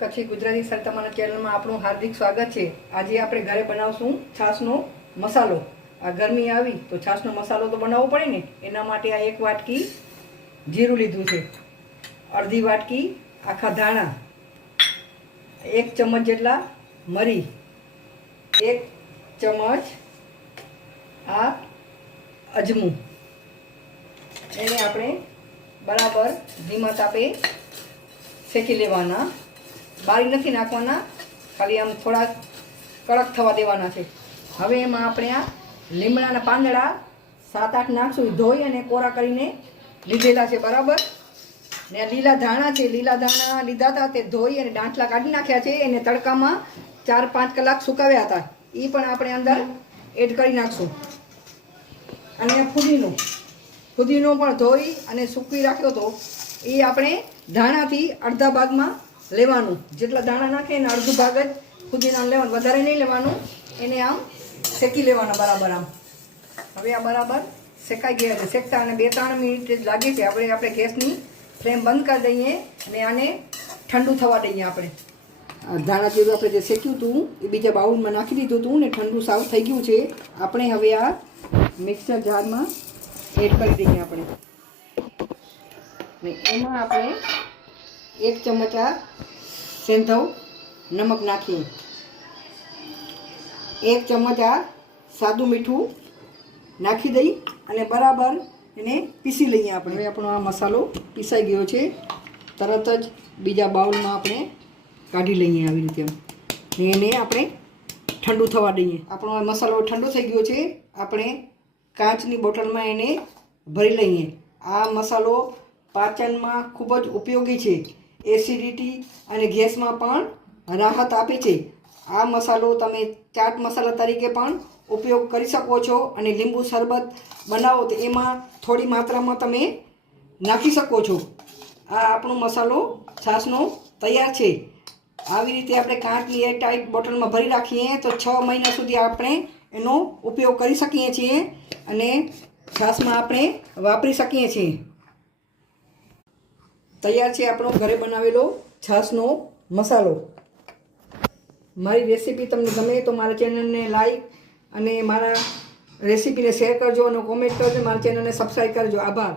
કચ્છી ગુજરાતી સરતામાના ચેનલમાં આપણું હાર્દિક સ્વાગત છે। આજે આપણે ઘરે બનાવશું છાશનો મસાલો। આ ગરમી આવી તો છાશનો મસાલો તો બનાવવો પડે ને, એના માટે આ 1 વાટકી જીરું લીધું છે, અડધી વાટકી આખા ધાણા, 1 ચમચ જેટલા મરી, 1 ચમચ આ અજમું। એને આપણે બરાબર ધીમા તાપે શેકી લેવાના। બારી નથી નાખવાના, ખાલી આમ થોડા કડક થવા દેવાના છે। હવે એમાં આપણે આ લીમડાના પાંદડા 7-8 નાખશું, ધોઈ અને કોરા કરીને લીધેલા છે બરાબર। ને આ લીલા ધાણા છે, લીલા ધાણા લીધા હતા તે ધોઈ અને ડાંઠલા કાઢી નાખ્યા છે। એને તડકામાં 4-5 કલાક સુકાવ્યા હતા, એ પણ આપણે અંદર એડ કરી નાખશું। અને ફુદીનો પણ ધોઈ અને સૂકવી રાખ્યો હતો, એ આપણે ધાણાથી અડધા ભાગમાં લેવાનું। જેટલા દાણા નાખે એને અડધું ભાગ જ ફુદીના લેવાનું, વધારે નહીં લેવાનું। એને આમ શેકી લેવાના બરાબર આમ। હવે આ બરાબર શેકાઈ ગયા છે, શેકતા અને 2-3 મિનિટ જ લાગે છે। આપણે ગેસની ફ્લેમ બંધ કરી દઈએ અને આને ઠંડુ થવા દઈએ। આપણે ધાણા જેવું આપણે જે શેક્યું હતું એ બીજા બાઉલમાં નાખી દીધું હતું ને ઠંડુ સાવ થઈ ગયું છે। આપણે હવે આ મિક્સર જારમાં એડ કરી દઈએ આપણે, ને એમાં આપણે 1 ચમચ આ સેંધવ નમક નાખીએ, 1 ચમચ આ સાદું મીઠું નાખી દઈ અને બરાબર એને પીસી લઈએ આપણે। હવે આપણો આ મસાલો પીસાઈ ગયો છે, તરત જ બીજા બાઉલમાં આપણે કાઢી લઈએ આવી રીતે, ને એને આપણે ઠંડુ થવા દઈએ। આપણો આ મસાલો ઠંડો થઈ ગયો છે, આપણે કાચની બોટલમાં એને ભરી લઈએ। આ મસાલો પાચનમાં ખૂબ જ ઉપયોગી છે, એસિડિટી અને ગેસમાં પણ રાહત આપે છે। આ મસાલો તમે ચાટ મસાલા તરીકે પણ ઉપયોગ કરી શકો છો, અને લીંબુ શરબત બનાવો તો એમાં થોડી માત્રામાં તમે નાખી શકો છો। આ આપણો મસાલો છાશનો તૈયાર છે। આવી રીતે આપણે કાચની એરટાઇટ બોટલમાં ભરી રાખીએ તો 6 મહિના સુધી આપણે એનો ઉપયોગ કરી શકીએ છીએ અને છાશમાં આપણે વાપરી શકીએ છીએ। તૈયાર છે આપણો ઘરે બનાવેલો છાશનો મસાલો। મારી રેસીપી તમને ગમે તો મારા ચેનલને લાઈક અને મારા રેસીપીને શેર કરજો અને કોમેન્ટ કરજો, મારા ચેનલને સબસ્ક્રાઈબ કરજો। આભાર।